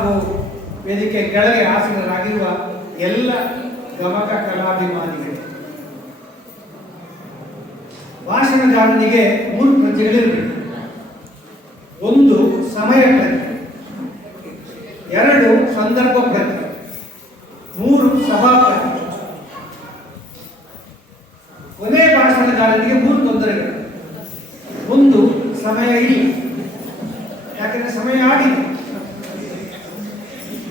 ಹಾಗೂ ವೇದಿಕೆ ಕೆಳಗೆ ಆಸೀನರಾಗಿರುವ ಎಲ್ಲ ಗಮಕ ಕಲಾಭಿಮಾನಿಗಳು. ಭಾಷಣಗಾರನಿಗೆ 3 ಪ್ರಜ್ಞೆಗಳಿರಬೇಕು. 1 ಸಮಯ ಪ್ರಜ್ಞೆ, 2 ಸಂದರ್ಭ ಪ್ರಜ್ಞೆ, 3 ಸಭಾ ಪ್ರಜ್ಞೆ. ಕೊನೆ ಭಾಷಣಗಾರನಿಗೆ 3 ತೊಂದರೆಗಳು. 1 ಸಮಯ ಇಲ್ಲ, ಯಾಕಂದ್ರೆ ಸಮಯ ಆಗಿದೆ,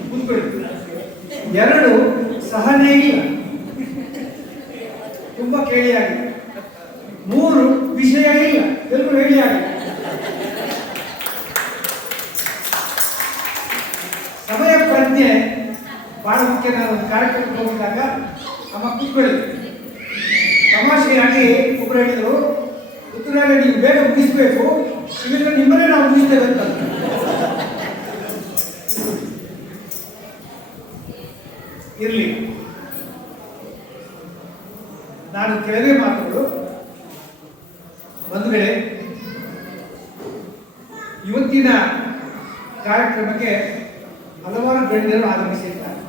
ಕೂತ್ಕೊಳ್ಳಿ. 2 ಸಹನೆ ಇಲ್ಲ, ತುಂಬಾ ಕೇಳಿಯಾಗಿದೆ. 3 ವಿಷಯ ಇಲ್ಲ, ಎಲ್ಲರೂ ಹೇಳಿಯಾಗಿದೆ. ಸಮಯ ಪ್ರಜ್ಞೆ ಬಹಳ ಮುಖ್ಯ. ನಾನು ಒಂದು ಕಾರ್ಯಕ್ರಮಕ್ಕೆ ಹೋಗಿದ್ದಾಗ ಅಮ್ಮ ಕೂತ್ಕೊಳ್ಳಿ, ತಮಾಷೆಯಾಗಿ ಒಬ್ಬರು ಹೇಳಿದರು, ಉತ್ತರ ನೀವು ಬೇಗ ಮುಗಿಸ್ಬೇಕು, ಇಲ್ಲಿಂದ ನಿಮ್ಮನ್ನೇ ನಾವು ಮುಗಿಸ್ತೇವೆ ಅಂತ. ಇರಲಿ, ನಾನು ಕೆಲವೇ ಮಾತುಗಳು. ಬಂಧುಗಳೇ, ಇವತ್ತಿನ ಕಾರ್ಯಕ್ರಮಕ್ಕೆ ಹಲವಾರು ಗಣ್ಯರು ಆಗಮಿಸಿದ್ದಾರೆ.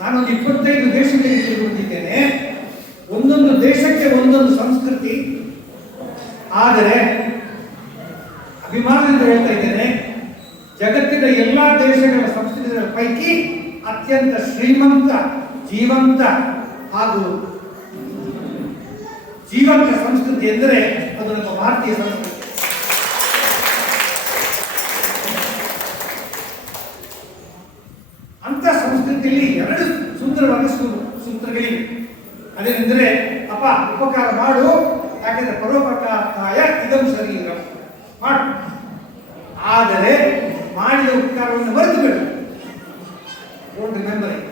ನಾನೊಂದು 25 ದೇಶಗಳಿಗೆ ತಿರುಗುತ್ತಿದ್ದೇನೆ. ಒಂದೊಂದು ದೇಶಕ್ಕೆ ಒಂದೊಂದು ಸಂಸ್ಕೃತಿ. ಆದರೆ ಅಭಿಮಾನದಿಂದ ಹೇಳ್ತಾ ಇದ್ದೇನೆ, ಜಗತ್ತಿನ ಎಲ್ಲಾ ದೇಶಗಳ ಸಂಸ್ಕೃತಿಗಳ ಪೈಕಿ ಅತ್ಯಂತ ಶ್ರೀಮಂತ, ಜೀವಂತ ಹಾಗೂ ಜೀವಂತ ಸಂಸ್ಕೃತಿ ಎಂದರೆ ಅದು ನಮ್ಮ ಭಾರತೀಯ ಸಂಸ್ಕೃತಿ. ಅಂತ ಸಂಸ್ಕೃತಿಯಲ್ಲಿ 2 ಸುಂದರವಾದ ಸೂತ್ರಗಳಿವೆ. ಅದೇನೆಂದರೆ, ಅಪ್ಪ ಉಪಕಾರ ಮಾಡು, ಯಾಕೆಂದ್ರೆ ಪರೋಪಕಾರಾಯ ಇದಂ ಶರೀರಂ ಮಾಡು. ಆದರೆ ಮಾಡಿದ ಉಪಕಾರವನ್ನು ಮರೆತು ಬಿಡು. Don't remember it.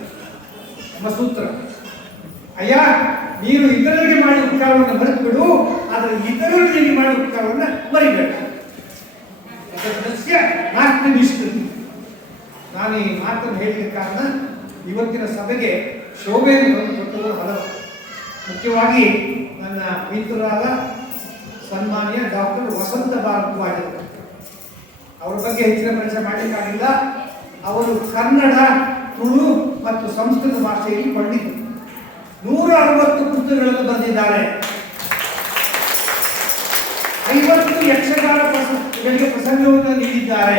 ನಮ್ಮ ಸೂತ್ರ, ಅಯ್ಯ ನೀನು ಇತರರಿಗೆ ಮಾಡಿದ ಉಪಕಾರವನ್ನು ಮರೆತು ಬಿಡು, ಆದರೆ ಇತರರಿಗೆ ಮಾಡಿದ ಉಪಕಾರವನ್ನು ಮರಿಬೇಡ. ನಾಸ್ತಿ ನಿಷ್ಕೃತಿ. ನಾನು ಈ ಮಾತನ್ನು ಹೇಳಿದ ಕಾರಣ ಇವತ್ತಿನ ಸಭೆಗೆ ಶೋಭೆಯನ್ನು ಕೊಟ್ಟವರು ಹಲವು. ಮುಖ್ಯವಾಗಿ ನನ್ನ ಮಿತ್ರರಾದ ಸನ್ಮಾನ್ಯ ಡಾಕ್ಟರ್ ವಸಂತ ಭಾರದ್ವಾಜ್, ಅವರ ಬಗ್ಗೆ ಹೆಚ್ಚಿನ ಪರಿಚಯ ಮಾಡಲಿಕ್ಕಾಗಿಲ್ಲ. ಅವರು ಕನ್ನಡ, ತುಳು ಮತ್ತು ಸಂಸ್ಕೃತ ಭಾಷೆಯಲ್ಲಿ ಪಂಡಿತರು. 160 ಪುಸ್ತಕಗಳನ್ನು ಬರೆದಿದ್ದಾರೆ. 50 ಯಕ್ಷಗಾನ ಪ್ರಶಸ್ತಿಗಳಿಗೆ ಪ್ರಸಂಗವನ್ನು ನೀಡಿದ್ದಾರೆ.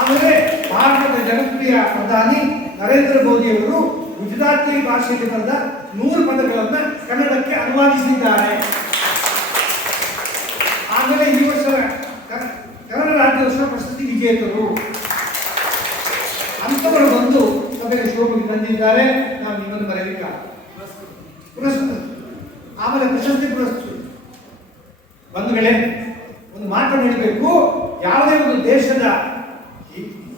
ಆದರೆ ಭಾರತದ ಜನಪ್ರಿಯ ಪ್ರಧಾನಿ ನರೇಂದ್ರ ಮೋದಿ ಅವರು ಗುಜರಾತಿ ಭಾಷೆಯಲ್ಲಿ ಬರೆದ 100 ಪದಗಳನ್ನು ಕನ್ನಡಕ್ಕೆ ಅನುವಾದಿಸಿದ್ದಾರೆ. ಆಮೇಲೆ ಈ ವರ್ಷ ಕನ್ನಡ ರಾಜ್ಯೋತ್ಸವ ಪ್ರಶಸ್ತಿ ವಿಜೇತರು. ಅಂತವರು ಬಂದು ಸಭೆಗೆ ಶೋಭೆಗೆ ಬಂದಿದ್ದಾರೆ. ನಾವು ನಿಮ್ಮನ್ನು ಬರೆಯಲಿಲ್ಲ, ಪುರಸ್ಕೃತ, ಆಮೇಲೆ ಪ್ರಶಸ್ತಿ ಪುರಸ್ಕೃತ. ಬಂಧುಗಳೇ, ಒಂದು ಮಾತನ್ನು ಹೇಳಬೇಕು. ಯಾವುದೇ ಒಂದು ದೇಶದ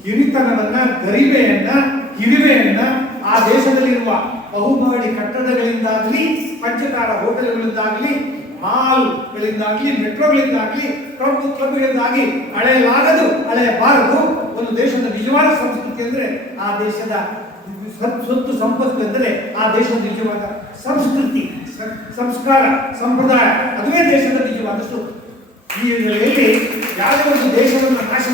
ಹಿರಿತನವನ್ನ, ಗರಿಮೆಯನ್ನ, ಹಿರಿಮೆಯನ್ನ ಆ ದೇಶದಲ್ಲಿರುವ ಬಹುಮಹಡಿ ಕಟ್ಟಡಗಳಿಂದಾಗಲಿ, ಪಂಚತಾರ ಹೋಟೆಲ್ಗಳಿಂದಾಗಲಿ, ಮಾಲ್ಗಳಿಂದಾಗಲಿ, ಮೆಟ್ರೋಗಳಿಂದಾಗಲಿ, ಪ್ರಮುಖ ಕ್ಲಬ್ಗಳಿಂದಾಗಿ ಅಳೆಯಬಾರದು. ಒಂದು ದೇಶದ ನಿಜವಾದ ಸಂಸ್ಕೃತಿ ಅಂದರೆ ಆ ದೇಶದ ಸ್ವತ್ತು ಸಂಪತ್ತು ಎಂದರೆ ಆ ದೇಶದ ನಿಜವಾದ ಸಂಸ್ಕೃತಿ, ಸಂಸ್ಕಾರ, ಸಂಪ್ರದಾಯ. ಅದುವೇ ದೇಶದ ನಿಜವಾದ ಸ್ವತ್ತು. ಈ ನೆಲೆಯಲ್ಲಿ ಯಾವುದೇ ಒಂದು ದೇಶವನ್ನು ನಾಶ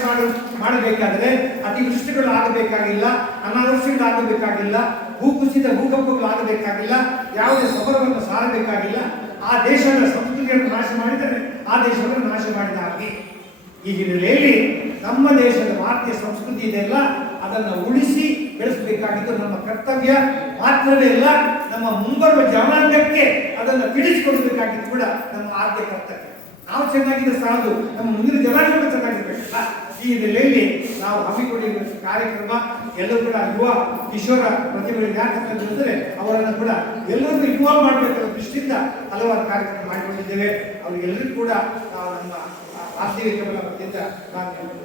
ಮಾಡಬೇಕಾದರೆ ಅತಿವೃಷ್ಟಿಗಳು ಆಗಬೇಕಾಗಿಲ್ಲ, ಅನಾವೃಷ್ಟಿಗಳು ಆಗಬೇಕಾಗಿಲ್ಲ, ಭೂಕುಸಿತ ಭೂಕಂಪಗಳು ಆಗಬೇಕಾಗಿಲ್ಲ, ಯಾವುದೇ ಸಮರವನ್ನು ಸಾರಬೇಕಾಗಿಲ್ಲ. ಆ ದೇಶದ ಸಂಸ್ಕೃತಿಯನ್ನು ನಾಶ ಮಾಡಿದರೆ ಆ ದೇಶವನ್ನು ನಾಶ ಮಾಡಿದ ಹಾಗೆ. ಈ ಹಿನ್ನೆಲೆಯಲ್ಲಿ ನಮ್ಮ ದೇಶದ ಭಾರತೀಯ ಸಂಸ್ಕೃತಿ ಇದೆಲ್ಲ, ಅದನ್ನು ಉಳಿಸಿ ಬೆಳೆಸಬೇಕಾಗಿದ್ದು ನಮ್ಮ ಕರ್ತವ್ಯ ಮಾತ್ರವೇ ಅಲ್ಲ, ನಮ್ಮ ಮುಂಬರುವ ಜನಾಂಗಕ್ಕೆ ಅದನ್ನು ತಿಳಿಸಿಕೊಡಬೇಕಾಗಿದ್ದು ಕೂಡ ನಮ್ಮ ಆದ್ಯ ಕರ್ತವ್ಯ. ನಾವು ಚೆನ್ನಾಗಿದ್ದ ಸಾಲದು, ನಮ್ಮ ಮುಂದಿನ ಜನಾಂಗ ಚೆನ್ನಾಗಿರ್ಬೇಕಲ್ಲ. ಈ ಹಿನ್ನೆಲೆಯಲ್ಲಿ ನಾವು ಹಮ್ಮಿಕೊಂಡಿರುವ ಕಾರ್ಯಕ್ರಮ ಎಲ್ಲರೂ ಕೂಡ ಯುವ ಕಿಶೋರ ಪ್ರತಿಭೆಗಳಿಗೆ ಯಾಕಂತಂದ್ರೆ ಅವರನ್ನು ಕೂಡ ಎಲ್ಲರಿಗೂ ಇನ್ವಾಲ್ವ್ ಮಾಡಬೇಕನ್ನೋ ದೃಷ್ಟಿಯಿಂದ ಹಲವಾರು ಕಾರ್ಯಕ್ರಮ ಮಾಡಿಕೊಂಡಿದ್ದೇವೆ. ಅವರಿಗೆಲ್ಲರಿಗೂ ಕೂಡ ನಾವು ನಮ್ಮ ಆರ್ಥಿಕತೆಗಳ ವತಿಯಿಂದ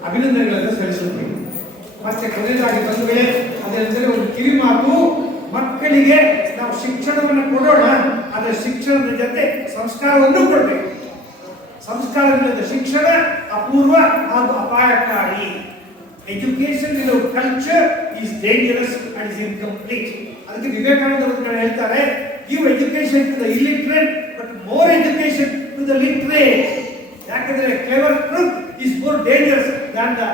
ಅಭಿನಂದನೆಗಳನ್ನು ಸಲ್ಲಿಸುತ್ತೇವೆ. ಮತ್ತೆ ಕೊನೆಯದಾಗಿ ಬಂಧುಗಳೇ, ಅದೇನೆಂದರೆ ಒಂದು ಕಿವಿ ಮಾತು, ಮಕ್ಕಳಿಗೆ ನಾವು ಶಿಕ್ಷಣವನ್ನು ಕೊಡೋಣ, ಆದರೆ ಶಿಕ್ಷಣದ ಜೊತೆ ಸಂಸ್ಕಾರವನ್ನು ಕೊಡಬೇಕು. ಸಂಸ್ಕಾರವಿಲ್ಲದ ಶಿಕ್ಷಣ ಅಪೂರ್ವ ಹಾಗೂ ಅಪಾಯಕಾರಿ. Education without culture is dangerous and is incomplete. ಅದಕ್ಕೆ ವಿವೇಕಾನಂದ ಒಂದು ಕಡೆ ಹೇಳ್ತಾರೆ, give education to the illiterate but more education to the literate. ಯಾಕಂದ್ರೆ clever truth is more dangerous than the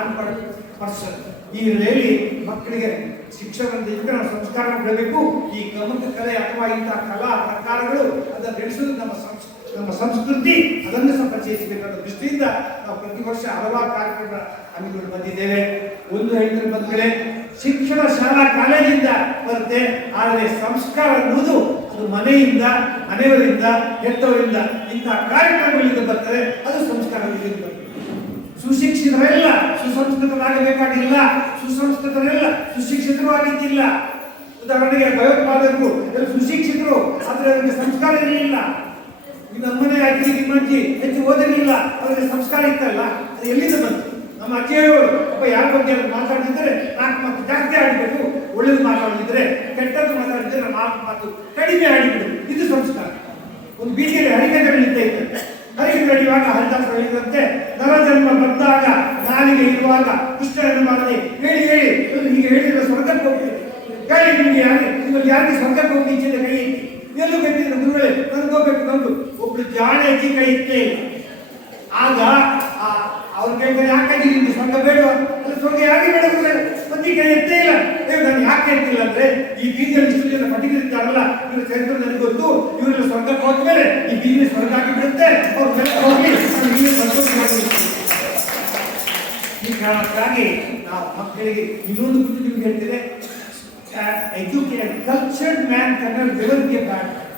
ಅನ್ಪಡ್ ಪರ್ಸನ್. ಈ ನೆಲೆಯಲ್ಲಿ ಮಕ್ಕಳಿಗೆ ಶಿಕ್ಷಣ ಅಂತ ನಾವು ಸಂಸ್ಕಾರ ಬಿಡಬೇಕು. ಈ ಗಮಕ ಕಲೆ ಅಥವಾ ಇಂತಹ ಕಲಾ ಪ್ರಕಾರಗಳು ಅದನ್ನು ಬೆಳೆಸೋದು ನಮ್ಮ ಸಂಸ್ಕೃತಿ, ಅದನ್ನು ಸಹ ಪರಿಚಯಿಸಬೇಕಾದ ದೃಷ್ಟಿಯಿಂದ ನಾವು ಪ್ರತಿ ವರ್ಷ ಹಲವಾರು ಕಾರ್ಯಕ್ರಮ ಹಮ್ಮಿಕೊಂಡು ಬಂದಿದ್ದೇವೆ. ಒಂದು ಹೇಳಿದ್ರೆ ಬಂದ್ಕಡೆ ಶಿಕ್ಷಣ ಶಾಲಾ ಕಾಲೇಜಿಂದ ಬರುತ್ತೆ, ಆದರೆ ಸಂಸ್ಕಾರ ಅನ್ನುವುದು ಅದು ಮನೆಯಿಂದ, ಮನೆಯವರಿಂದ, ಹೆತ್ತವರಿಂದ ಇಂತಹ ಕಾರ್ಯಕ್ರಮಗಳಿಂದ ಬರ್ತದೆ. ಅದು ಸಂಸ್ಕಾರದಿಂದ ಬರ್ತದೆ. ಸುಶಿಕ್ಷಿತರೆಲ್ಲ ಸುಸಂಸ್ಕೃತರಾಗಬೇಕಾಗಿಲ್ಲ, ಸುಸಂಸ್ಕೃತರೆಲ್ಲ ಸುಶಿಕ್ಷಿತರು ಆಗಿದ್ದಿಲ್ಲ. ಉದಾಹರಣೆಗೆ ಭಯೋತ್ಪಾದಕರು ಎಲ್ಲ ಸುಶಿಕ್ಷಿತರು, ಆದರೆ ಅವರಿಗೆ ಸಂಸ್ಕಾರ ಇರಲಿಲ್ಲ. ನಮ್ಮನೆ ಅಜ್ಜಿ ನಿಮ್ಮಜ್ಜಿ ಹೆಚ್ಚು ಓದಿರಲಿಲ್ಲ, ಅವರಿಗೆ ಸಂಸ್ಕಾರ ಇತ್ತಲ್ಲ, ಅದು ಎಲ್ಲಿಂದ ಬಂತು? ನಮ್ಮ ಅಜ್ಜಿಯವರು ಒಬ್ಬ ಯಾರ ಬಗ್ಗೆ ಮಾತಾಡಿದ್ರೆ 4 ಮಾತು ಜಾಸ್ತಿ ಆಡಿಬಿಟ್ಟು, ಒಳ್ಳೇದು ಮಾತಾಡಿದ್ರೆ ಕೆಟ್ಟದ್ದು ಮಾತಾಡಿದ್ರೆ 4 ಮಾತು ಕಡಿಮೆ ಆಡಿಬಿಡು. ಇದು ಸಂಸ್ಕಾರ. ಒಂದು ಬೀದಿಯಲ್ಲಿ ಹರಿಕೆ ನಡೆಯುತ್ತೆ ಇತ್ತು. ಹರಿಕೆ ನಡೆಯುವಾಗ ಹರಿದಾಸ ಹೇಳಿದಂತೆ, ನರಜನ್ಮ ಬಂದಾಗ ನಾಲಿಗೆ ಇರುವಾಗ ಕೃಷ್ಣನನ್ನು ಮಾಡದೆ ಹೇಳಿ ಹೇಳಿ ಹೀಗೆ ಹೇಳಿದ್ರೆ ಸ್ವರ್ಗಕ್ಕೆ ಹೋಗ್ತೇವೆ. ಹೇಳಿ ನಿಮಗೆ ನಿಮ್ಮಲ್ಲಿ ಯಾರಿಗೆ ಸ್ವರ್ಗಕ್ಕೆ ಹೋಗಿ ಇಚ್ಛೆ ಕೈ ಇತ್ತು ಎಲ್ಲೂ ಕಟ್ಟಿದ್ರು ಗುರುಗಳೇ ನನಗೋಗ್ಬೇಕು ನಂದು. ಒಬ್ಳು ಜಾಣೆ ಅಜ್ಜಿ ಕೈ ಇತ್ತೇ ಇಲ್ಲ. ಆಗ ಅವ್ರು ಕೇಳ್ತಾರೆ, ಯಾಕೆ ನಿಮ್ಗೆ ಸ್ವರ್ಗ ಬೇಡ? ಅಲ್ಲಿ ಸ್ವರ್ಗ ಯಾಕೆ ಬೇಡ ಗುರುಗಳೇ? ಮಂದಿ ಕೈ ಎತ್ತೇ ಇಲ್ಲ. ನಾನು ಯಾಕೆ ಎತ್ತಿಲ್ಲ ಅಂದ್ರೆ, ಈ ಬೀದಿಯಲ್ಲಿ ಇಷ್ಟು ಜನ ಪಟ್ಟಿಗಳಿರ್ತಾರಲ್ಲ, ಇವ್ರ ಚರಿತ್ರೆ ನನಗೆ ಗೊತ್ತು. ಇವರೆಲ್ಲ ಸ್ವರ್ಗಕ್ಕೆ ಹೋದ್ಮೇಲೆ ಈ ಬೀದಿ ಸ್ವರ್ಗ ಆಗಿ ಬಿಡುತ್ತೆ. ಅವ್ರು ಹೋಗಿ ಈ ಕಾರಣಕ್ಕಾಗಿ ನಾವು ಮಕ್ಕಳಿಗೆ ಇನ್ನೊಂದು ಗುರುತು ನಿಮ್ಗೆ ಹೇಳ್ತಿದೆ, educated, cultured man cannot never be a bad man.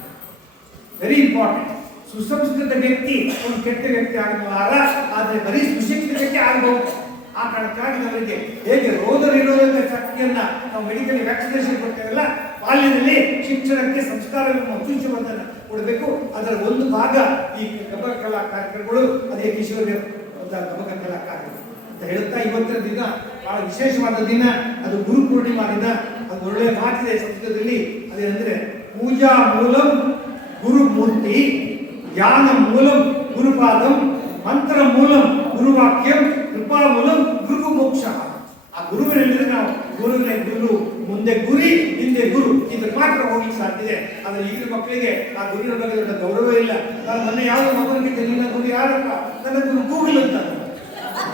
Very important. ಸುಸಂಸ್ಕೃತ ವ್ಯಕ್ತಿ ಒಂದು ಕೆಟ್ಟ ವ್ಯಕ್ತಿ ಆಗಲಾರ, ಆದರೆ ಬರೀ ಸುಶಿಕ್ಷಿತ ವ್ಯಕ್ತಿ ಆಗಬಹುದು. ಆ ಕಾರಣಕ್ಕಾಗಿ ಅವರಿಗೆ ಹೇಗೆ ರೋಗ ನಿರೋಧಕ ಶಕ್ತಿಯನ್ನ ನಾವು ಮೆಡಿಕಲ್ ವ್ಯಾಕ್ಸಿನೇಷನ್ ಕೊಡ್ತೇವಲ್ಲ, ಬಾಲ್ಯದಲ್ಲಿ ಶಿಕ್ಷಣಕ್ಕೆ ಸಂಸ್ಕಾರವನ್ನು ಅತ್ಯುಚ್ಚವನ್ನು ಕೊಡಬೇಕು. ಅದರ ಒಂದು ಭಾಗ ಈ ಗಮಕ ಕಲಾ ಕಾರ್ಯಕ್ರಮಗಳು. ಅದೇ ಕಿಶೋರ ಗಮಕ ಕಲಾ ಕಾರ್ಯಕ್ರಮ ಅಂತ ಹೇಳುತ್ತಾ, ಇವತ್ತಿನ ದಿನ ಬಹಳ ವಿಶೇಷವಾದ ದಿನ. ಅದು ಗುರು ಪೂರ್ಣಿಮಾ ದಿನ. ಅದು ಒಳ್ಳೆಯ ಮಾತಿದೆ ಸಂಸ್ಕೃತದಲ್ಲಿ. ಅದೇನೆಂದ್ರೆ, ಪೂಜಾ ಮೂಲಂ ಗುರುಮೂರ್ತಿ, ಜ್ಞಾನ ಮೂಲಂ ಗುರುಪಾದಂ, ಮಂತ್ರ ಮೂಲಂ ಗುರುವಾಕ್ಯಂ, ಕೃಪಾ ಮೂಲಂ ಗುರು ಮೋಕ್ಷ. ಆ ಗುರುವಿನಲ್ಲಿದ್ರೆ ನಾವು ಗುರುವಿನ ಗುರು, ಮುಂದೆ ಗುರಿ, ಹಿಂದೆ ಗುರು, ಇದಕ್ಕೆ ಮಾತ್ರ ಹೋಗ್ಲಿಕ್ಕೆ ಸಾಧ್ಯ ಇದೆ. ಆದರೆ ಈಗಿನ ಮಕ್ಕಳಿಗೆ ಆ ಗುರುವಿನ ಬಗ್ಗೆ ದೊಡ್ಡ ಗೌರವ ಇಲ್ಲ. ನಾನು ಮೊನ್ನೆ ಯಾವುದೋ ಮಗನಿಗೆ ನಿನ್ನ ಗುರು ಯಾರಪ್ಪ? ನನ್ನ ಗುರು ಗೂಗಲ್ ಅಂತ.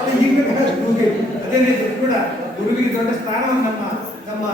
ಅದೇ ರೀತಿ ಕೂಡ ಗುರುವಿಗೆ ದೊಡ್ಡ ಸ್ಥಾನವನ್ನು ನಮ್ಮ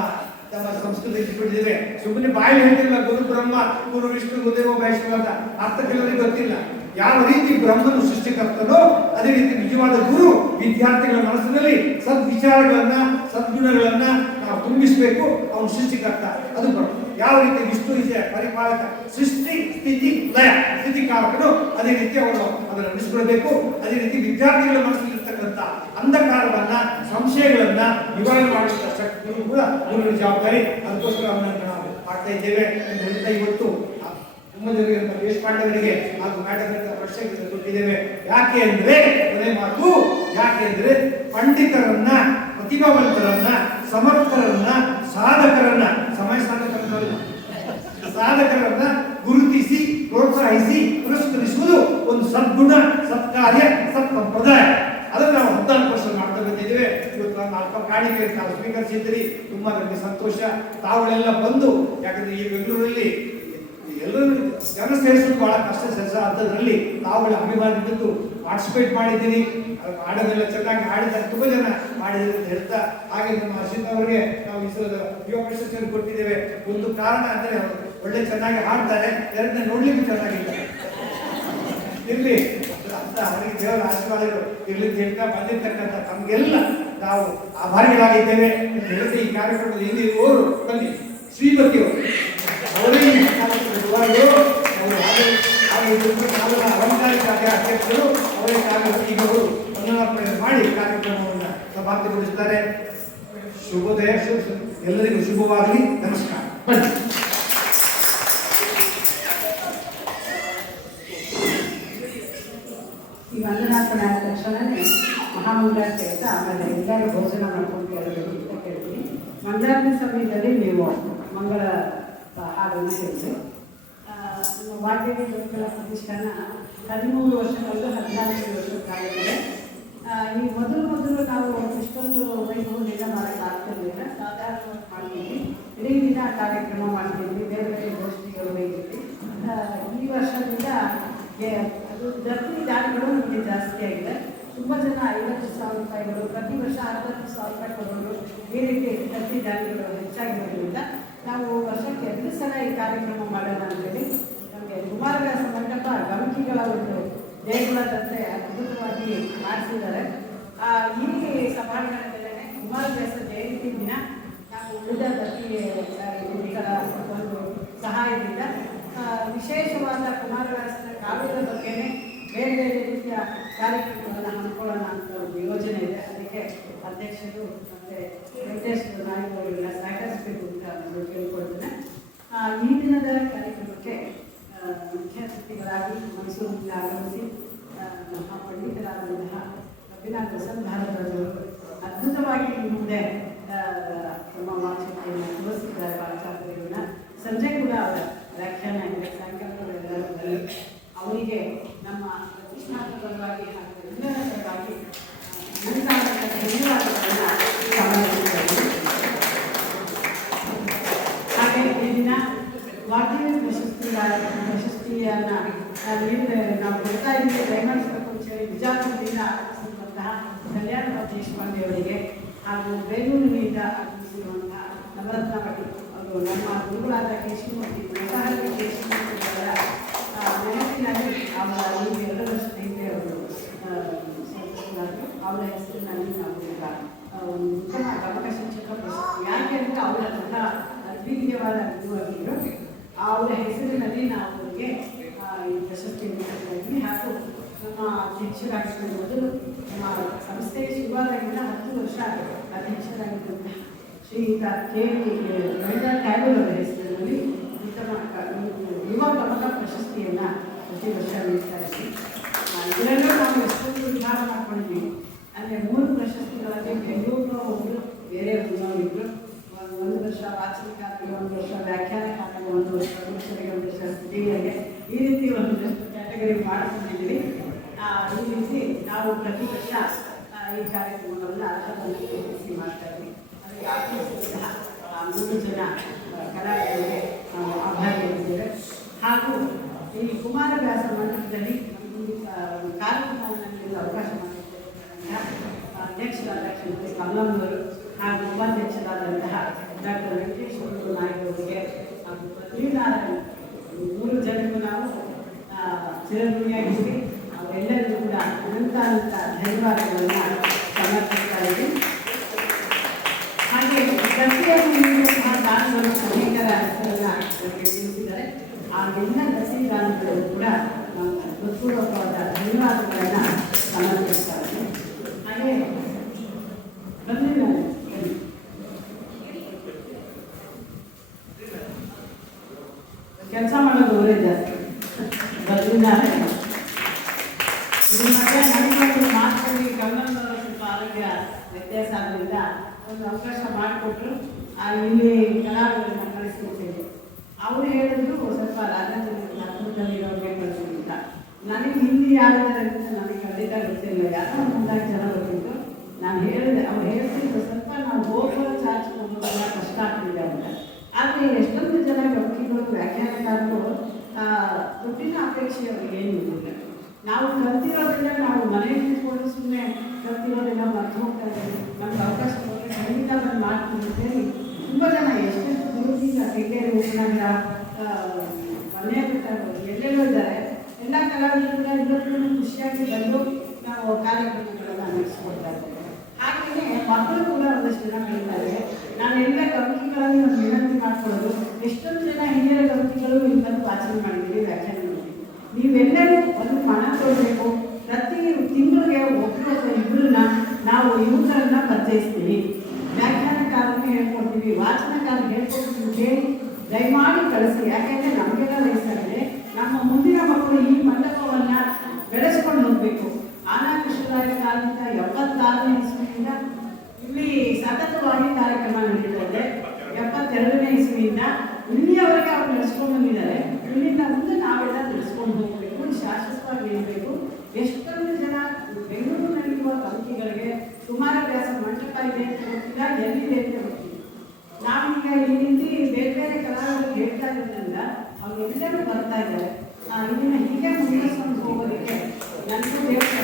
ಸಂಸ್ಕೃತಿ ಇಟ್ಬಿಟ್ಟಿದ್ದೇವೆ. ಸುಮ್ಮನೆ ಬಾಯಿ ಹೇಳ್ತಿಲ್ಲ ಗುರು ಬ್ರಹ್ಮ, ಗುರು ವಿಷ್ಣು, ಗುರುದೇವ ಮಹೇಶ್ವರ ಅಂತ. ಅರ್ಥ ಕೆಲವರಿಗೆ ಗೊತ್ತಿಲ್ಲ. ಯಾವ ರೀತಿ ಬ್ರಹ್ಮನು ಸೃಷ್ಟಿಕರ್ತನೋ ಅದೇ ರೀತಿ ನಿಜವಾದ ಗುರು ವಿದ್ಯಾರ್ಥಿಗಳ ಮನಸ್ಸಿನಲ್ಲಿ ಸದ್ವಿಚಾರಗಳನ್ನ, ಸದ್ಗುಣಗಳನ್ನ ನಾವು ತುಂಬಿಸಬೇಕು. ಅವನು ಸೃಷ್ಟಿಕರ್ತ, ಅದು ಬ್ರಹ್ಮ. ಯಾವ ರೀತಿ ವಿಷ್ಣು ಇದೆ ಪರಿಪಾಲಕ, ಸೃಷ್ಟಿ ಸ್ಥಿತಿ ಲಯ ಸ್ಥಿತಿಕಾರಕನು, ಅದೇ ರೀತಿ ಅವರು ಅದನ್ನು ನಡೆಸಿಕೊಳ್ಬೇಕು. ಅದೇ ರೀತಿ ವಿದ್ಯಾರ್ಥಿಗಳ ಮನಸ್ಸಿನಲ್ಲಿ ಇರ್ತಕ್ಕಂಥ ಅಂಧಕಾರವನ್ನ, ಸಂಶಯಗಳನ್ನ ನಿವಾರಣೆ ಮಾಡುವಂತಹ ಶಕ್ತಿಗಳು ಕೂಡ ಗುರುವಿನ ಜವಾಬ್ದಾರಿ. ಅದಕ್ಕೋಸ್ಕರ ಅವನನ್ನು ನಾವು ಮಾಡ್ತಾ ಇದ್ದೇವೆ. ಇವತ್ತು ತುಂಬ ಜನರಿಗೆ, ದೇಶಪಾಂಡೆಯವರಿಗೆ ಹಾಗೂ ಮೇಡಮ್ ಪ್ರಶ್ನೆಗೆ ಕೊಟ್ಟಿದ್ದೇವೆ. ಯಾಕೆ ಅಂದ್ರೆ, ಕೊನೆ ಮಾತು ಯಾಕೆ ಅಂದ್ರೆ, ಪಂಡಿತರನ್ನ, ಪ್ರತಿಭಾವಂತರನ್ನ, ಸಮರ್ಥರನ್ನ, ಸಾಧಕರನ್ನ, ಸಾಧಕರನ್ನ ಗುರುತಿಸಿ, ಪ್ರೋತ್ಸಾಹಿಸಿ, ಪುರಸ್ಕರಿಸುವುದು ಒಂದು ಸದ್ಗುಣ, ಸತ್ಕಾರ್ಯ, ಸತ್ಸಂಪ್ರದಾಯ. ಅದನ್ನು ನಾವು 14% ಮಾಡ್ತಾ ಬಂದಿದ್ದೇವೆ. ಇವತ್ತು ನಾನು ಅಲ್ಪ ಕಾಣಿಕೆ ನಾವು ಸ್ವೀಕರಿಸಿದ್ದೀರಿ. ತುಂಬಾ ನಮಗೆ ಸಂತೋಷ. ತಾವುಗಳೆಲ್ಲ ಬಂದು, ಯಾಕಂದ್ರೆ ಈ ಬೆಂಗಳೂರಲ್ಲಿ ಎಲ್ಲರೂ ಜನ ಸೇರಿಸೋದು ಬಹಳ ಕಷ್ಟ ಕೆಲಸ. ಅಂಥದ್ರಲ್ಲಿ ತಾವುಗಳ ಅಭಿಮಾನದಿಂದ ಪಾರ್ಟಿಸಿಪೇಟ್ ಮಾಡಿದ್ದೀರಿ. ಹಾಡೋದೆಲ್ಲ ಚೆನ್ನಾಗಿ ಹಾಡಿದ್ದಾರೆ, ತುಂಬ ಜನ ಮಾಡಿದ್ದಾರೆ ಅಂತ ಹೇಳ್ತಾ, ಹಾಗೆ ನಮ್ಮ ಅಶ್ವಿತ್ ಅವರಿಗೆ ನಾವು ಯುವ ಪ್ರಶಸ್ತಿಯನ್ನು ಕೊಟ್ಟಿದ್ದೇವೆ. ಒಂದು ಕಾರಣ ಅಂದರೆ ಅವರು ಒಳ್ಳೆ ಚೆನ್ನಾಗಿ ಹಾಡ್ತಾರೆ, ಎರಡನೇ ನೋಡ್ಲಿಕ್ಕೆ ಚೆನ್ನಾಗಿದ್ದಾರೆ. ಇರ್ಲಿ ಅಂತ ಅವರಿಗೆ ದೇವರ ಆಶೀರ್ವಾದಗಳು ಇರ್ಲಿ ಅಂತ ಹೇಳ್ತಾ ಬಂದಿರ್ತಕ್ಕಂಥ ತಮಗೆಲ್ಲ ನಾವು ಆಭಾರಿಗಳಾಗಿದ್ದೇವೆ ಅಂತ ಹೇಳ್ತಾ, ಈ ಕಾರ್ಯಕ್ರಮದಲ್ಲಿ ಎಲ್ಲಿರುವವರು ಬನ್ನಿ. ಶ್ರೀಮತಿಯವರು ಅವರೇ ಅಲಂಕಾರಿಕ ಅಧ್ಯಕ್ಷರು, ಅವರೇ ಈಗ ಅವರು ವಂದನಾರ್ಪಣೆ ಮಾಡಿ ಕಾರ್ಯಕ್ರಮವನ್ನು ಸಮಾಪ್ತಿಗೊಳಿಸುತ್ತಾರೆ. ಶುಭೋದಯ. ಎಲ್ಲರಿಗೂ ಶುಭವಾಗಲಿ. ನಮಸ್ಕಾರ. ಬನ್ನಿ. ಈ ವಂದನಾರ್ಪಣೆ ಆದ ತಕ್ಷಣವೇ ಮಹಾಮಂಗಳಾರತಿ ಅಂತ ಆಮೇಲೆ ಎಲ್ಲರೂ ಭೋಜನ ಮಾಡ್ಕೊಂಡು ಕೇಳಬೇಕು ಅಂತ ಕೇಳ್ತೀನಿ. ಮಂಗಳಾರತಿ ಸಮಯದಲ್ಲಿ ನೀವು ಮಂಗಳ ಹಾಡನ್ನು ಹೇಳಿದ್ರು. ವಾಗ್ದೇವಿ ಲೋಕಕಲಾ ಪ್ರತಿಷ್ಠಾನ 13 ವರ್ಷಗಳು 14 ವರ್ಷದ ಕಾಲದಲ್ಲಿ ಈ ಮೊದಲು ನಾವು ಇಷ್ಟೊಂದು ವೈಭವದಿಂದ ಮಾಡೋಕ್ಕೆ ಆಗ್ತಿರಲಿಲ್ಲ. ಸಾಧಾರಣವಾಗಿ ಮಾಡ್ತೀವಿ, ಇಡೀ ದಿನ ಕಾರ್ಯಕ್ರಮ ಮಾಡ್ತಿದ್ವಿ, ಬೇರೆ ಬೇರೆ ಗೋಷ್ಠಿಗಳು ಒಯ್ದಿದ್ವಿ. ಈ ವರ್ಷದಿಂದ ಅದು ದರ್ಶನ ಜಾಗಗಳು ನಮಗೆ ಜಾಸ್ತಿ ಆಗಿದೆ. ತುಂಬ ಜನ 50,000 ರೂಪಾಯಿಗಳು, ಪ್ರತಿ ವರ್ಷ 60,000 ರೂಪಾಯಿ ಕೊಡೋರು, ಈ ರೀತಿ ಪ್ರತಿ ದಾನಿಗಳು ಹೆಚ್ಚಾಗಿರೋದ್ರಿಂದ ನಾವು ವರ್ಷಕ್ಕೆ 2 ಸಲ ಈ ಕಾರ್ಯಕ್ರಮ ಮಾಡೋಣ ಅಂತೇಳಿ ನಮಗೆ ಕುಮಾರವ್ಯಾಸ ಮಂಟಪ ಗಮಕಿಗಳ ಒಂದು ದೇಗುಲದಂತೆ ಅದ್ಭುತವಾಗಿ ಮಾಡಿಸಿದ್ದಾರೆ. ಈ ಸಭಾಂಗಣದಲ್ಲೇ ಕುಮಾರವ್ಯಾಸ ಜಯಂತಿ ದಿನ ನಾವು ಉಳಿದ ದತ್ತಿಗಳ ಒಂದು ಸಹಾಯದಿಂದ ವಿಶೇಷವಾದ ಕುಮಾರವ್ಯಾಸನ ಕಾವ್ಯದ ಬಗ್ಗೆನೇ ಬೇರೆ ಬೇರೆ ರೀತಿಯ ಕಾರ್ಯಕ್ರಮಗಳನ್ನು ಹಮ್ಮಿಕೊಳ್ಳೋಣ ಅಂತ ಒಂದು ಯೋಜನೆ ಇದೆ. ಅದಕ್ಕೆ ಅಧ್ಯಕ್ಷರು ಮತ್ತು ವೆಂಕಟೇಶ್ವರ ನಾಯಕರುಗಳನ್ನ ಸಹಕರಿಸಬೇಕು ಅಂತ ನಾನು ಕೇಳ್ಕೊಳ್ತೇನೆ. ಈ ದಿನದ ಕಾರ್ಯಕ್ರಮಕ್ಕೆ ಮುಖ್ಯ ಅತಿಥಿಗಳಾಗಿ ಮೈಸೂರಿನಲ್ಲಿ ಆಗಮಿಸಿ ಮಹಾಪಂಡಿತರಾದಂತಹ ಕಪಿನಾಥ್ ಪ್ರಸನ್ನ ಭಾರತವರು ಅದ್ಭುತವಾಗಿ ಮುಂದೆ ನಮ್ಮ ವಾಚಕತೆಯನ್ನು ತೋರಿಸಿದ್ದಾರೆ. ವಾಚಾರ್ಯಗಳನ್ನ ಸಂಜೆ ಕೂಡ ಅವರ ವ್ಯಾಖ್ಯಾನ ಇದೆ, ಸಾಯಂಕಾಲ ಅವರಿಗೆ ನಮ್ಮ ಪ್ರತಿಷ್ಠಾಪಕ ಪರವಾಗಿ ಹಾಗೂ ಎಲ್ಲರ ಪರವಾಗಿ ಧನ್ಯವಾದಗಳನ್ನು ಸಮರ್ಪಿಸುತ್ತೇವೆ. ಹಾಗೆ ಈ ದಿನ ವಾಗ್ದೇವಿ ಪ್ರಶಸ್ತಿಯನ್ನು ನಾವು ಕೊಡ್ತಾ ಇದ್ದೀವಿ. ದಯಮಾಡಿಸಬೇಕು ಅಂತೇಳಿ ಬಿಜಾಪುರದಿಂದ ಆಗಮಿಸಿರುವಂತಹ ಕಲ್ಯಾಣ ದೇಶಪಾಂಡೆ ಅವರಿಗೆ ಹಾಗೂ ಬೇಲೂರಿನಿಂದ ಆಗಮಿಸಿರುವಂತಹ ನವರತ್ನ ಭಟ್ ಅವರು ನಮ್ಮ ಗುರುಗಳಾದ ಕೇಶವಮೂರ್ತಿ ಮಸಹಳ್ಳಿ ಕೇಶವಮೂರ್ತಿ ಅವರ ನೆನಪಿನಲ್ಲಿ ಅವರ ಈ 2 ವರ್ಷದ ಹಿಂದೆ ಅವರು ಅವರ ಹೆಸರಿನಲ್ಲಿ ನಾವು ಈಗ ಉತ್ತಮ ಗಮಕ ಶಿಕ್ಷಕ ಪ್ರಶಸ್ತಿ, ಯಾಕೆ ಅಂದರೆ ಅವರ ತುಂಬ ಅದ್ವಿತೀಯವಾದ ಅನುಭವಗಳು, ಅವರ ಹೆಸರಿನಲ್ಲಿ ನಾವು ಅವರಿಗೆ ಈ ಪ್ರಶಸ್ತಿಯನ್ನು ಕೊಡ್ತಾ ಇದ್ವಿ. ಹಾಗೂ ನಮ್ಮ ಅಧ್ಯಕ್ಷರಾಗಿದ್ದ ಮೊದಲು ನಮ್ಮ ಸಂಸ್ಥೆ ಶುರುವಾದಾಗಿಂದ 10 ವರ್ಷ ಅಧ್ಯಕ್ಷರಾಗಿದ್ದಂತಹ ಶ್ರೀಯುತ ಕೆ.ವಿ. ಟ್ಯಾಗೋರ್ ಅವರ ಹೆಸರಿನಲ್ಲಿ ಉತ್ತಮ ಯುವ ಗಮಕ ಪ್ರಶಸ್ತಿಯನ್ನು ಪ್ರತಿ ವರ್ಷ ನೀಡ್ತಾ ಇದ್ದೀವಿ. ಇದರಲ್ಲೂ ನಾವು ಎಷ್ಟೊಂದು ವಿಭಾಗ ಮಾಡ್ಕೊಂಡಿದ್ದೀವಿ. ಅಂದರೆ 3 ಪ್ರಶಸ್ತಿಗಳಲ್ಲಿ ಬೆಂಗಳೂರು ಒಬ್ಬರು, ಬೇರೆ ಇಬ್ಬರು, 1 ವರ್ಷ ವಾಚನಕಾರರಿಗೆ, 1 ವರ್ಷ ವ್ಯಾಖ್ಯಾನಕಾರರಿಗೆ, 1 ವರ್ಷ ಪುರುಷರಿಗೆ, 1 ವರ್ಷ ಸ್ತ್ರೀಯರಿಗೆ, ಈ ರೀತಿ ಒಂದಷ್ಟು ಕ್ಯಾಟಗರಿ ಮಾಡ್ಕೊಂಡಿದ್ದೀವಿ. ಈ ರೀತಿ ನಾವು ಪ್ರತಿ ವರ್ಷ ಈ ಕಾರ್ಯಕ್ರಮಗಳನ್ನು ಅರ್ಹತೆಯನ್ನು ಪ್ರಯತ್ನಿಸಿ ಮಾಡ್ತಾ ಇದ್ದೀವಿ. ಅದಕ್ಕೆ ಆಗಮಿಸಿದಂತಹ 3 ಜನ ಕಲಾವಿದರಿಗೆ ಆಭಾರಿಯಾಗಿದ್ದೇವೆ. ಹಾಗೂ ಈ ಕುಮಾರವ್ಯಾಸ ಮಂಟಪದಲ್ಲಿ ಕಾರ್ಯಕ್ರಮವನ್ನು ನೀಡಲು ಅವಕಾಶ ಮಾಡಿದ್ದೇವೆ ಅಧ್ಯಕ್ಷರಾದ ಶ್ರೀಮತಿ ಕಮಲಮ್ಮವರು ಹಾಗೂ ಉಪಾಧ್ಯಕ್ಷರಾದಂತಹ ಡಾಕ್ಟರ್ ವೆಂಕಟೇಶ್ವರ ನಾಯಕರಿಗೆ ಹಾಗೂ ಪೃಥ್ವಿನಾರಾಯಣ 3 ಜನಕ್ಕೂ ನಾವು ಚಿರಋಣಿಯಾಗಿದ್ದೀವಿ. ಅವರೆಲ್ಲರಿಗೂ ಕೂಡ ಅನಂತ ಧನ್ಯವಾದಗಳನ್ನು ಸಮರ್ಪಿಸ್ತಾ ಇದ್ದೀವಿ. ಹಾಗೆ ಪ್ರತಿಯೊಂದು ನೀಡುವಂತಹ ದಾನಗಳು ಅನೇಕರ ಹೆಸರನ್ನು ತಿಳಿಸಿದ್ದಾರೆ. ಆ ಎಲ್ಲ ದಸಿ ದಾನಿಗಳು ಕೂಡ ನಾವು ಹೃತ್ಪೂರ್ವಕವಾದ ಧನ್ಯವಾದಗಳನ್ನು ಸಮರ್ಪಿಸ್ತಾ ಇದ್ದೀವಿ. ಹಾಗೆ ಕೆಲಸ ಮಾಡೋದು ಅವರೇ ಜಾಸ್ತಿ ಬದಲಿದ್ದಾರೆ. ಇದನ್ನ ನನಗೊಂದು ಮಾತುಕತೆ ಕನ್ನಡದವರ ಸ್ವಲ್ಪ ಆರೋಗ್ಯ ವ್ಯತ್ಯಾಸ ಆದ್ದರಿಂದ ಒಂದು ಅವಕಾಶ ಮಾಡಿಕೊಟ್ರು. ಇಲ್ಲಿ ಕಲಾವಿದರನ್ನ ಕಳಿಸ್ಕೊಡ್ತೇವೆ. ಅವರು ಹೇಳಿದ್ರು ಸ್ವಲ್ಪ ರಾಜಾಂಜಲಿ ಹತ್ತಿರದಲ್ಲಿರೋರಿಗೆ ಕಳಿಸ್ತೀನಿ ಅಂತ. ನನಗೆ ಹಿಂದಿ ಯಾರಿದ್ದಾರೆ ಅಂತ ನನಗೆ ಖಂಡಿತ ಗೊತ್ತಿಲ್ಲ. ಯಾರೋ 3-4 ಜನ ಗೊತ್ತಿತ್ತು. ನಾನು ಹೇಳಿದೆ, ಅವ್ರು ಹೇಳ್ತಿದ್ರು ಸ್ವಲ್ಪ ನಾವು ಹೋಗುವ ಚಾರ್ಜ್ ಹೋಗೋದೆಲ್ಲ ಕಷ್ಟ ಆಗ್ತಿದೆ ಅಂತ. ಆದರೆ ಎಷ್ಟೊಂದು ಜನ ವ್ಯಕ್ತಿಗಳು, ವ್ಯಾಖ್ಯಾನಕಾರರು ದುಡ್ಡಿನ ಅಪೇಕ್ಷೆ ಅವ್ರಿಗೆ ಏನು ಇಲ್ಲ. ನಾವು ಕಲ್ತಿರೋದನ್ನ ನಾವು ಮನೆಯಲ್ಲಿ ನಿಂತ್ಕೊಂಡು ಸುಮ್ಮನೆ ಕಲ್ತಿರೋದನ್ನ ಮರ್ತು ಹೋಗ್ತಾ ಇದ್ದೀವಿ. ನಮ್ಗೆ ಅವಕಾಶ ಕೊಟ್ಟರೆ ಖಂಡಿತ ನಾನು ಮಾಡ್ತೀನಿ ಅಂತೇಳಿ ತುಂಬ ಜನ ಎಷ್ಟೆಷ್ಟು ದೂರದಿಂದ ಕೆಂಗೇರಿ, ಉಪನಗರ, ಮನೆಯವರು ಎಲ್ಲೆಲ್ಲೋ ಇದ್ದಾರೆ. ಎಲ್ಲ ಕಲಾವಿದರಿಂದ ಇವತ್ತು ಖುಷಿಯಾಗಿ ಬಂದು ನಾವು ಕಾರ್ಯಕ್ರಮಗಳನ್ನು ನಡೆಸಿಕೊಡ್ತಾ ಇದ್ದೇವೆ. ಹಾಗೆಯೇ ಮಕ್ಕಳು ಕೂಡ ಒಂದಷ್ಟು ಜನ ಬೆಳೀತಾರೆ. ನಾನು ಎಲ್ಲ ಗಮಕಿಗಳಲ್ಲಿ ಒಂದು ವಿನಂತಿ ಮಾಡ್ಕೊಳ್ಳೋದು, ಎಷ್ಟೊಂದು ಜನ ಹಿರಿಯರ ಗಮಕಿಗಳು ಇವತ್ತು ವಾಚನ ಮಾಡಿದ್ದೀವಿ, ವ್ಯಾಖ್ಯಾನ ಮಾಡಿದ್ದೀವಿ. ನೀವೆಲ್ಲರೂ ಒಂದು ಮನ ಕೊಡಬೇಕು. ಪ್ರತಿ ತಿಂಗಳಿಗೆ ಒಬ್ಬರು ಅಥವಾ ಇಬ್ಬರನ್ನ ನಾವು ಯುವಕರನ್ನ ಪರಿಚಯಿಸ್ತೀವಿ. ವ್ಯಾಖ್ಯಾನಕಾರರಿಗೆ ಹೇಳ್ಕೊಡ್ತೀವಿ, ವಾಚನಕಾರರಿಗೆ ಹೇಳ್ಕೊಡ್ತೀವಿ ಹೇಳಿ ದಯಮಾಡಿ ಕಳಿಸಿ. ಯಾಕೆಂದರೆ ನಮಗೆಲ್ಲ ವಯಸ್ಸಾಗಿದೆ. ನಮ್ಮ ಮುಂದಿನ ಮಕ್ಕಳು ಈ ಮಂಟಪವನ್ನು ಬೆಳೆಸ್ಕೊಂಡು ಹೋಗಬೇಕು. ಆನಕೃಷ್ಣರಾಯ ಕಾಲದಿಂದ 76ನೇ ಇಸ್ವಿಯಿಂದ ಇಲ್ಲಿ ಸತತವಾಗಿ ಕಾರ್ಯಕ್ರಮ ನಡೀತಾ ಇದೆ. 72ನೇ ಇಸ್ವಿಯಿಂದ ಇಲ್ಲಿಯವರೆಗೆ ಅವ್ರು ನಡೆಸ್ಕೊಂಡು ಬಂದಿದ್ದಾರೆ. ಇಲ್ಲಿಂದ ಮುಂದೆ ನಾವೆಲ್ಲ ನಡೆಸ್ಕೊಂಡು ಹೋಗಬೇಕು, ಶಾಶ್ವತವಾಗಿ ನಿಲ್ಲಬೇಕು. ಎಷ್ಟೊಂದು ಜನ ಬೆಂಗಳೂರಿನಲ್ಲಿರುವ ಗಮಕಿಗಳಿಗೆ ಕುಮಾರವ್ಯಾಸ ಮಂಟಪ ಇದೆ ಅಂತ ಗೊತ್ತಿಲ್ಲ, ಎಲ್ಲಿದೆ ಅಂತ ಗೊತ್ತಿಲ್ಲ. ನಾವೀಗ ಈ ರೀತಿ ಬೇರೆ ಬೇರೆ ಕಲಾವಿದರು ಹೇಳ್ತಾ ಇರೋದ್ರಿಂದ ಅವರೆಲ್ಲರೂ ಬರ್ತಾ ಇದ್ದಾರೆ. ಇದನ್ನು ಹೀಗೆ ಮುಂದುವರಿಸ್ಕೊಂಡು ಹೋಗೋದಕ್ಕೆ ನನಗೂ ದೇವರ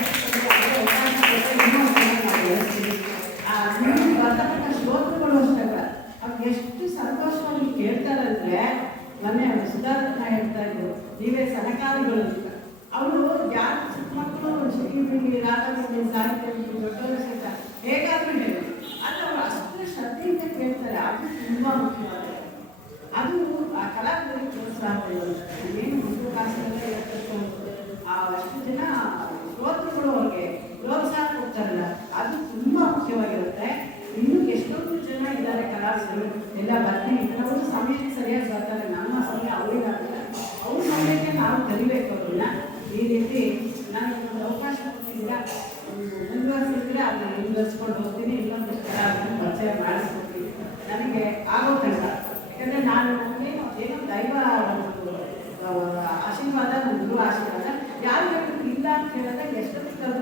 ಕ್ಲಾಸ್ಗಳು ಎಲ್ಲ ಬರ್ತೀವಿ. ಅವರು ಸಮಯಕ್ಕೆ ಸರಿಯಾಗಿ ಬರ್ತಾರೆ, ನಮ್ಮ ಸಮಯ ಅವರಿಗಾಗಲ್ಲ, ಅವ್ರ ಸಮಯಕ್ಕೆ ನಾವು ಕಲಿಬೇಕು ಅವ್ರನ್ನ. ಈ ರೀತಿ ನಾನು ಒಂದು ಅವಕಾಶ ಕೊಟ್ಟಿದ್ದೀರ, ಮುಂದುವರಿಸಿದ್ರೆ ಅದನ್ನ ಮುಂದುವರಿಸ್ಕೊಂಡು ಹೋಗ್ತೀನಿ. ಇನ್ನೊಂದು ಪರಿಚಯ ಮಾಡಿಸ್ಕೊಡ್ತೀನಿ ನನಗೆ ಆಗೋ ತನಕ. ಯಾಕಂದರೆ ನಾನು ಏನೋ ದೈವ ಆಶೀರ್ವಾದ, ನನ್ನ ಗುರು ಆಶೀರ್ವಾದ ಯಾರು ಇಲ್ಲ ಅಂತ ಹೇಳಿದಾಗ ಎಷ್ಟೊತ್ತಿಗೆ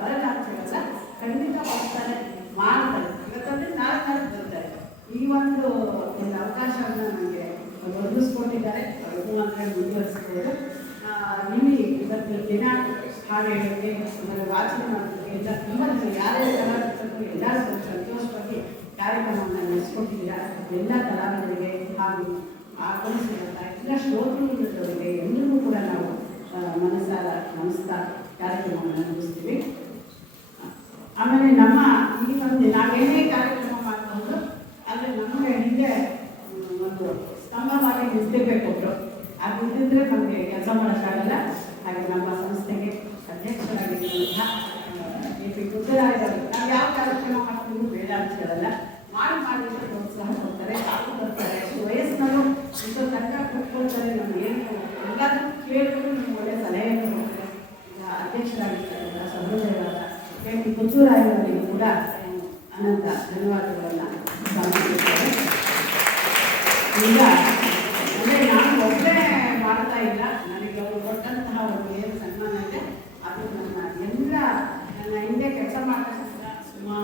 ಬರಲ್ಲ ಅಂತ ಹೇಳಲ್ಲ, ಖಂಡಿತ ಬರ್ತಾರೆ, ಮಾಡ್ತಾರೆ. ಇವತ್ತಂದರೆ ನಾಳೆ ಬರ್ತಾರೆ. ಈ ಒಂದು ಅವಕಾಶವನ್ನು ನನಗೆ ಒದಗಿಸ್ಕೊಟ್ಟಿದ್ದಾರೆ, ಅದು ಅಂದರೆ ಮುಂದುವರಿಸ್ಬೋದು. ನಿಮಗೆ ಇವತ್ತು ದಿನ ಹಾಡು ಹೇಳೋಕ್ಕೆ, ಆಮೇಲೆ ವಾಚನ ಮಾಡೋದಕ್ಕೆ ಎಲ್ಲ ತುಂಬ ಯಾರ್ಯಾರು ಕಲಾವಿದರು ಎಲ್ಲರೂ ಸಂತೋಷವಾಗಿ ಕಾರ್ಯಕ್ರಮವನ್ನು ನಡೆಸ್ಕೊಟ್ಟಿದ್ದೀರಾ. ಎಲ್ಲ ಕಲಾವಿದರಿಗೆ ಹಾಗೂ ಆಗಮಿಸಿದಂಥ ಎಲ್ಲ ಶ್ರೋತೃಗಳಿಗೆ ಎಲ್ಲರಿಗೂ ಕೂಡ ನಾವು ಮನಸಾರ ನಮಸ್ತಾ ಕಾರ್ಯಕ್ರಮವನ್ನು ನಡೆಸ್ತೀವಿ. ಆಮೇಲೆ ನಮ್ಮ ಈ ಒಂದು ನಾವೇನೇ ಕಾರ್ಯಕ್ರಮ ಮಾಡಬಹುದು, ಆದರೆ ನಮಗೆ ಹಿಂದೆ ಒಂದು ಸ್ತಂಭವಾಗಿ ನಿಂತಿರ್ಬೇಕು ಒಬ್ಬರು. ಅದು ನಿಂತಿದ್ರೆ ನಮಗೆ ಕೆಲಸ ಮಾಡೋಕ್ಕಾಗಲ್ಲ. ಹಾಗೆ ನಮ್ಮ ಸಂಸ್ಥೆಗೆ ಅಧ್ಯಕ್ಷರಾಗಿರುವಂತಹ AP ಗುದ್ದರಾಯರು ನಾವು ಯಾವ ಕಾರ್ಯಕ್ರಮ ಮಾಡ್ತೀವಿ ಬೇಡ ಅಂತ ಹೇಳಲ್ಲ, ಮಾಡಿದ್ರೆ ಪ್ರೋತ್ಸಾಹ ಕೊಡ್ತಾರೆ, ಸಾಕು ಬರ್ತಾರೆ. ಅಷ್ಟು ವಯಸ್ಸಿನವರು ಇಷ್ಟು ತನಕ ಕೂತ್ಕೊಳ್ತಾರೆ, ನಮ್ಗೆ ಏನು ಎಲ್ಲರೂ ಕೇಳಿದ್ರು ನಮ್ಗೆ ಒಳ್ಳೆ ಸಲಹೆಯನ್ನು ಕೊಡ್ತಾರೆ. ಅಧ್ಯಕ್ಷರಾಗಿರ್ತಾರೆ ಸಹೋದರರಾದ AP ಗುದ್ದರಾಯರಿಗೆ ಕೂಡ ಅನಂತ ಧನ್ಯವಾದಗಳನ್ನು ಸಮರ್ಪಿಸುತ್ತಾರೆ. ಈಗ ಅಂದರೆ ನಾನು ಒಬ್ಬರೇ ಮಾಡ್ತಾ ಇಲ್ಲ, ನನಗೆ ಅವರು ಕೊಟ್ಟಂತಹ ಒಂದು ಏನು ಸನ್ಮಾನ ಇದೆ ಅದು ನನ್ನ ಹಿಂದೆ ಕೆಲಸ ಮಾಡ್ತಕ್ಕಂಥ ಸುಮಾ,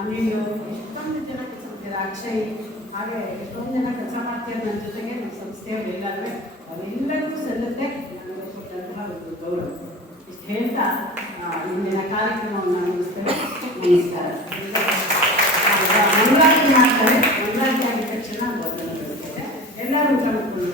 ಅನಿಲು, ಎಷ್ಟೊಂದು ಜನ ಕೆಲಸ ಮಾಡ್ತಾರೆ, ಅಕ್ಷಯ್, ಹಾಗೆ ಎಷ್ಟೊಂದು ಜನ ಕೆಲಸ ಮಾಡ್ತಾರೆ ನನ್ನ ಜೊತೆಗೆ. ನಮ್ಮ ಸಂಸ್ಥೆಯವರು ಎಲ್ಲರೂ ಅವೆಲ್ಲರಿಗೂ ಸಲ್ಲುತ್ತೆ ನನಗೆ ಕೊಟ್ಟಂತಹ ಒಂದು ಗೌರವ. ಇಷ್ಟು ಹೇಳ್ತಾ ಇಂದಿನ ಕಾರ್ಯಕ್ರಮವನ್ನು ಮುಗಿಸ್ತೇವೆ. ನಮಸ್ಕಾರ. ಮಂಗಳಾರತಿ ಮಾಡ್ತಾರೆ, ಮಂಗಳಾರತಿ ಆಗಿದ ತಕ್ಷಣ ಎಲ್ಲರೂ ಊಟ ಮಾಡ್ಕೊಂಡು